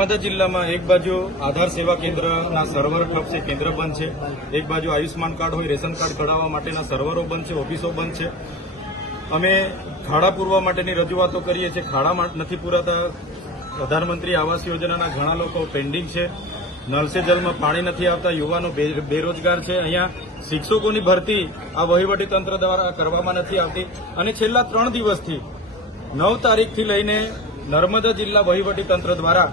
નર્મદા જિલ્લામાં એક બાજુ આધાર સેવા કેન્દ્રના સર્વર ઠપ છે, કેન્દ્ર બંધ છે. એક બાજુ આયુષ્માન કાર્ડ હોય, રેશન કાર્ડ કઢાવવા માટેના સર્વરો બંધ છે, ઓફિસો બંધ છે. અમે ખાડા પૂરવા માટેની રજૂઆતો કરીએ છીએ. ખાડા નથી પૂરાતા. પ્રધાનમંત્રી આવાસ યોજનાના ઘણા લોકો પેન્ડિંગ છે. નલસે જલમાં પાણી નથી આવતા. યુવાનો બેરોજગાર છે. અહીંયા શિક્ષકોની ભરતી આ વહીવટી તંત્ર દ્વારા કરવામાં નથી આવતી. અને છેલ્લા ત્રણ દિવસથી નવ તારીખથી લઈને નર્મદા જિલ્લા વહીવટી તંત્ર દ્વારા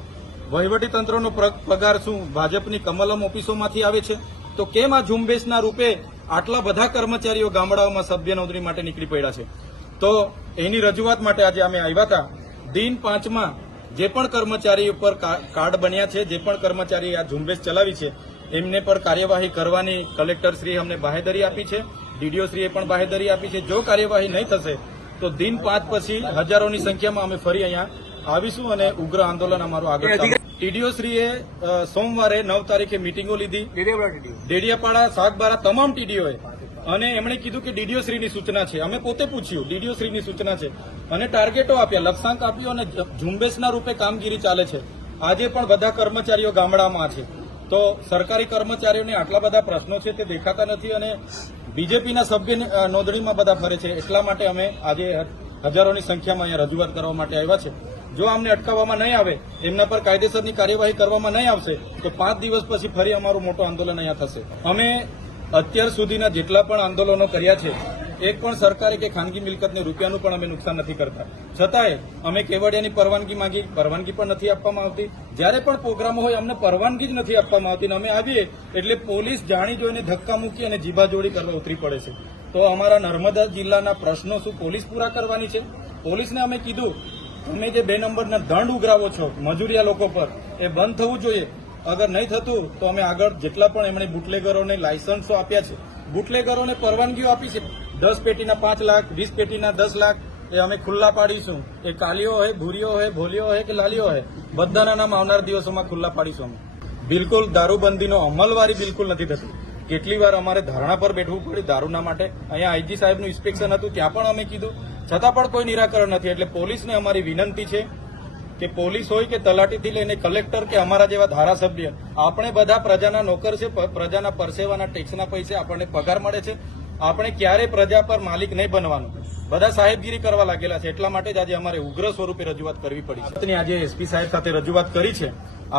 વહીવટી તંત્રનો પગાર શું? ભાજપની કમલમ ઓફિસોમાંથી આવે છે? તો કેમ આ ઝુંબેશના રૂપે આટલા બધા કર્મચારીઓ ગામડાઓમાં સભ્ય નોંધણી માટે નીકળી પડ્યા છે? તો એની રજૂઆત માટે આજે અમે આવ્યા હતા. દિન પાંચમાં જે પણ કર્મચારી ઉપર કાર્ડ બન્યા છે, જે પણ કર્મચારી આ ઝુંબેશ ચલાવી છે, એમને પર કાર્યવાહી કરવાની કલેક્ટર શ્રી અમને બાહેદરી આપી છે ડીડીઓ શ્રીએ પણ બાહેદરી આપી છે. જો કાર્યવાહી નહીં થશે, તો દિન પાંચ પછી હજારોની સંખ્યામાં અમે ફરી અહીંયા આવીશું અને ઉગ્ર આંદોલન અમારું આગળ ટીડીઓ શ્રીએ અ, સોમવારે નવ તારીખે મિટિંગો લીધી. ડેડિયાપાડા સાગબારા તમામ ટીડીઓએ. અને એમણે કીધું કે ડીડીઓ શ્રીની સૂચના છે. અમે પોતે પૂછ્યું ડીડીઓ શ્રીની સૂચના છે. અને ટાર્ગેટો આપ્યા લક્ષ્યાંક આપ્યો અને ઝુંબેશના રૂપે કામગીરી ચાલે છે. આજે પણ બધા કર્મચારીઓ ગામડામાં છે. તો સરકારી કર્મચારીઓને આટલા બધા પ્રશ્નો છે તે દેખાતા નથી અને બીજેપીના સભ્ય નોંધણીમાં બધા ફરે છે. એટલા માટે અમે આજે હજારોની સંખ્યામાં અહીંયા રજૂઆત કરવા માટે આવ્યા છે. જો અમને અટકાવવામાં નહીં આવે, એમના પર કાયદેસરની કાર્યવાહી કરવામાં નહીં આવશે, તો પાંચ દિવસ પછી ફરી અમારું મોટું આંદોલન અહીંયા થશે. અમે અત્યાર સુધીના જેટલા પણ આંદોલનો કર્યા છે, એક પણ સરકારે કે ખાનગી મિલકતને રૂપિયાનું પણ અમે નુકસાન નથી કરતા. છતાંય, અમે કેવડિયાની પરવાનગી માંગી, પરવાનગી પણ નથી આપવામાં આવતી. જ્યારે પણ પ્રોગ્રામો હોય, અમને પરવાનગી જ નથી આપવામાં આવતી અમે આવીએ, એટલે પોલીસ જાણી જોઈને ધક્કા મૂકી અને જીભાજોડી કરવા ઉતરી પડે છે. તો અમારા નર્મદા જિલ્લાના પ્રશ્નો શું? પોલીસ પૂરા કરવાની છે? પોલીસને અમે કીધું તમે જે બે નંબરના દંડ ઉઘરાવો છો, મજૂરિયા લોકો પર, એ બંધ થવું જોઈએ. અગર નહીં થતું, તો અમે આગળ જેટલા પણ એમણે બુટલેગરોને લાયસન્સો આપ્યા છે, બુટલેગરોને પરવાનગીઓ આપી છે. દસ પેટીના પાંચ લાખ, વીસ પેટીના દસ લાખ, એ અમે ખુલ્લા પાડીશું. એ કાલીઓ હોય, ભૂરીઓ હોય, ભોલીઓ હોય કે લાલીઓ હોય, બધાના નામ આવનાર દિવસોમાં ખુલ્લા પાડીશું બિલકુલ દારૂબંધીનો અમલવારી બિલકુલ નથી થતી. કેટલી વાર અમારે ધરણા પર બેઠવું પડ્યું દારૂના માટે. અહીંયા આઈજી સાહેબનું ઇન્સ્પેક્શન હતું, ત્યાં પણ અમે કીધું. છતાં પણ કોઈ નિરાકરણ નથી. એટલે પોલીસને અમારી વિનંતી છે કે પોલીસ હોય કે તલાટીથી લઈને કલેક્ટર કે અમારા જેવા ધારાસભ્ય, આપણે બધા પ્રજાના નોકર છે પ્રજાના પરસેવાના ટેક્સના પૈસે આપણને પગાર મળે છે. આપણે ક્યારે પ્રજા પર માલિક નહીં બનવાનું. બધા સાહેબગીરી કરવા લાગેલા છે. એટલા માટે જ આજે અમારે ઉગ્ર સ્વરૂપે રજૂઆત કરવી પડી છે. આજે એસપી સાહેબ સાથે રજૂઆત કરી છે.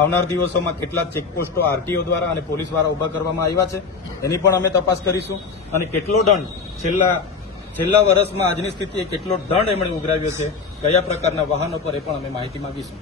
આવનાર દિવસોમાં કેટલા ચેકપોસ્ટો આરટીઓ દ્વારા અને પોલીસ દ્વારા ઊભા કરવામાં આવ્યા છે. એની પણ અમે તપાસ કરીશું. અને કેટલો દંડ છેલ્લા છેલ્લા વર્ષમાં આજની સ્થિતિએ કેટલો દંડ એમણે ઉઘરાવ્યો છે? કયા પ્રકારના વાહનો પર એ પણ અમે માહિતી માંગીશું.